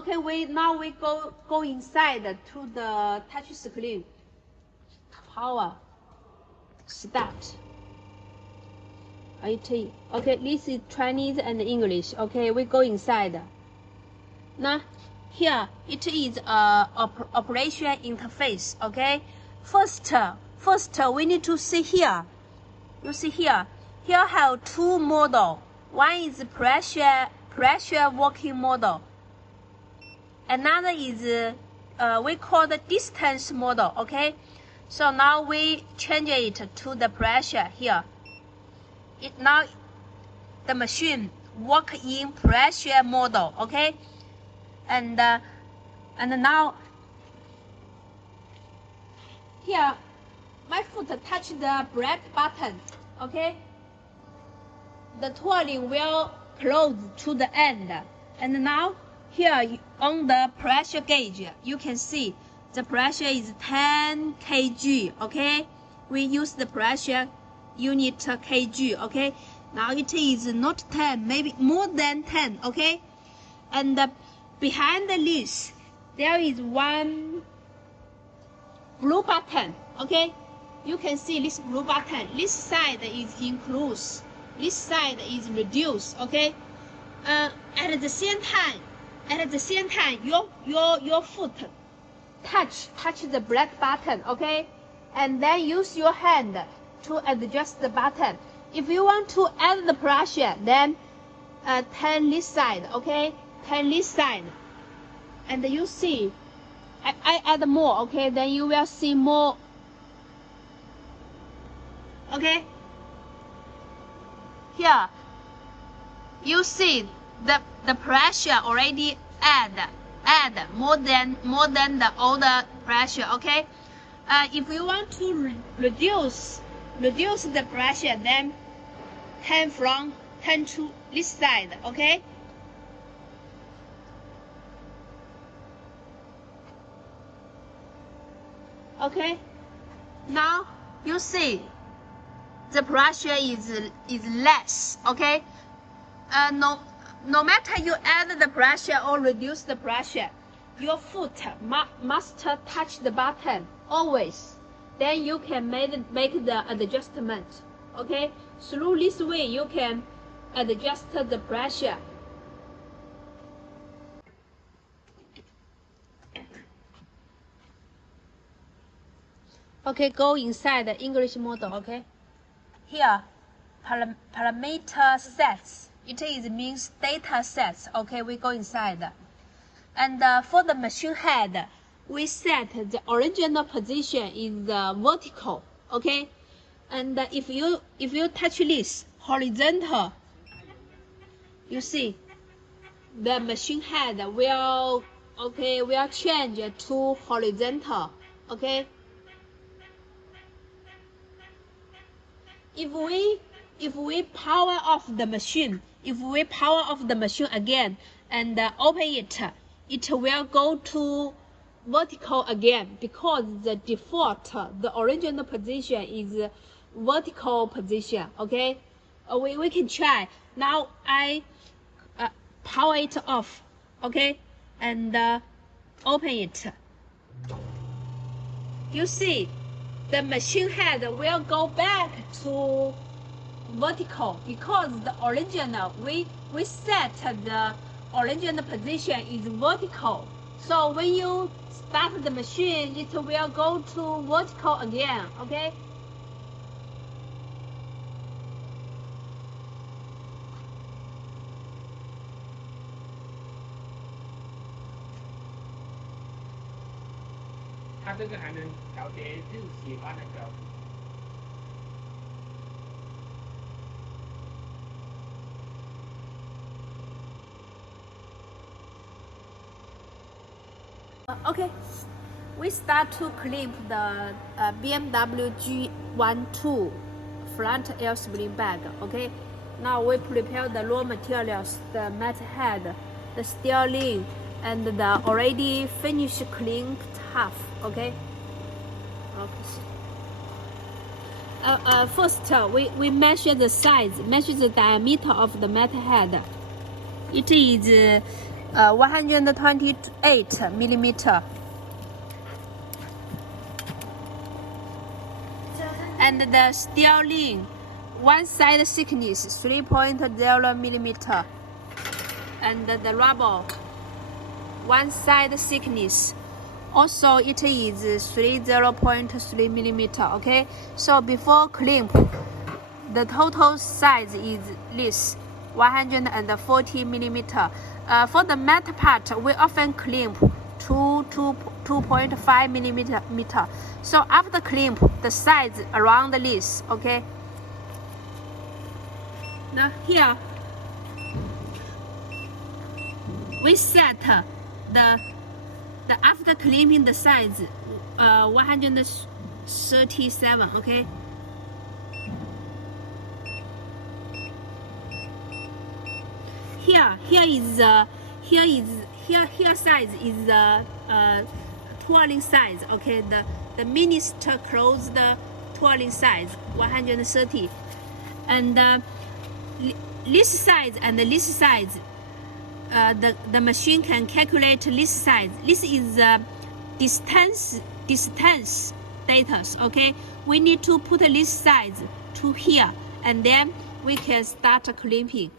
Okay, now we go inside to the touch screen. Power. Start. IT. Okay, this is Chinese and English. Okay, we go inside. Now, here it is operation interface. Okay, first we need to see here. You see here. Here have two model. One is pressure working model. Another is we call the distance model. Okay, so now we change it to the pressure here. Now the machine work in pressure model. Okay, and now here my foot touch the brake button. Okay, the tooling will close to the end, and now here on the pressure gauge you can see the pressure is 10 kg. Okay, we use the pressure unit kg. Okay, now it is not 10, maybe more than 10. Okay, and behind this there is one blue button. Okay, you can see this blue button. This side is increase, this side is reduce. Okay, at the same time your foot touch the brake button. Okay, and then use your hand to adjust the button. If you want to add the pressure, then turn this side. Okay, turn this side, and you see I add more. Okay, then you will see more. Okay, here you see the pressure already add more than the older pressure. Okay, if you want to reduce the pressure, then turn to this side. Okay, okay, now you see the pressure is less. Okay, no matter you add the pressure or reduce the pressure, your foot must touch the button always. Then you can make the adjustment. Okay, through this way you can adjust the pressure. Okay, go inside the English model. Okay, here parameter sets. It means data sets. Okay, we go inside, and for the machine head, we set the original position in the vertical. Okay, and if you touch this horizontal, you see the machine head will change to horizontal. Okay, if we power off the machine, again and open it, it will go to vertical again, because the default, the original position is vertical position. Okay, we can try. Now I power it off. Okay, and open it. You see the machine head will go back to vertical, because the original we set the original position is vertical. So when you start the machine, it will go to vertical again. Okay,它这个还能调节自己喜欢的角度。Okay, we start to crimp the BMW G12 front air spring bag. Okay, now we prepare the raw materials, the metal head, the steering, and the already finished crimped half. Okay. First, we measure the size, measure the diameter of the metal head. It is 128 millimeter. And the steel ring, one side thickness 3.0 millimeter. And the rubber, one side thickness, also it is 0.3 millimeter. Okay, so before crimp, the total size is this 140 millimeter. For the matte part, we often crimp 2.5 millimeter. So after crimp, the size around this. Okay. Now here we set the after crimping the size 137. Okay. Here size is the twirling size. Okay, the minister closed twirling size 130, and this size and this size, the machine can calculate this size. This is distance data. Okay, we need to put this size to here, and then we can start crimping.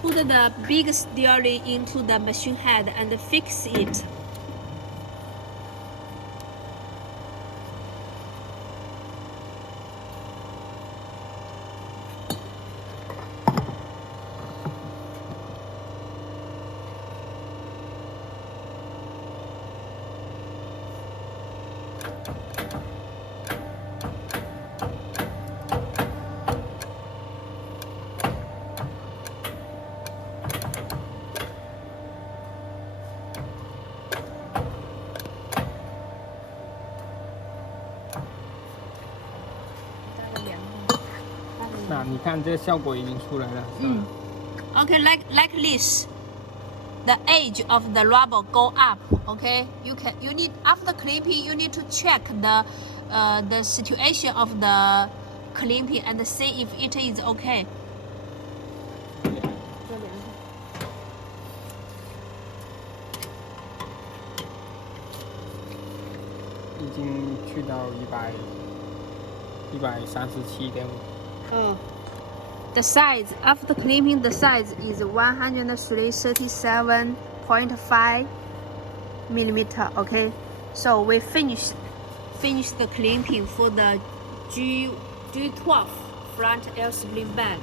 Put the big steel ring into the machine head and fix it.那你看这个效果已经出来了。Okay, like this. The edge of the rubber go up. Okay, you need after crimping, you need to check the situation of the crimping and see if it is okay. 已经去到137.5。The size after crimping, the size is 137.5 millimeter. Okay, so we finish the crimping for the G12 front air spring bag.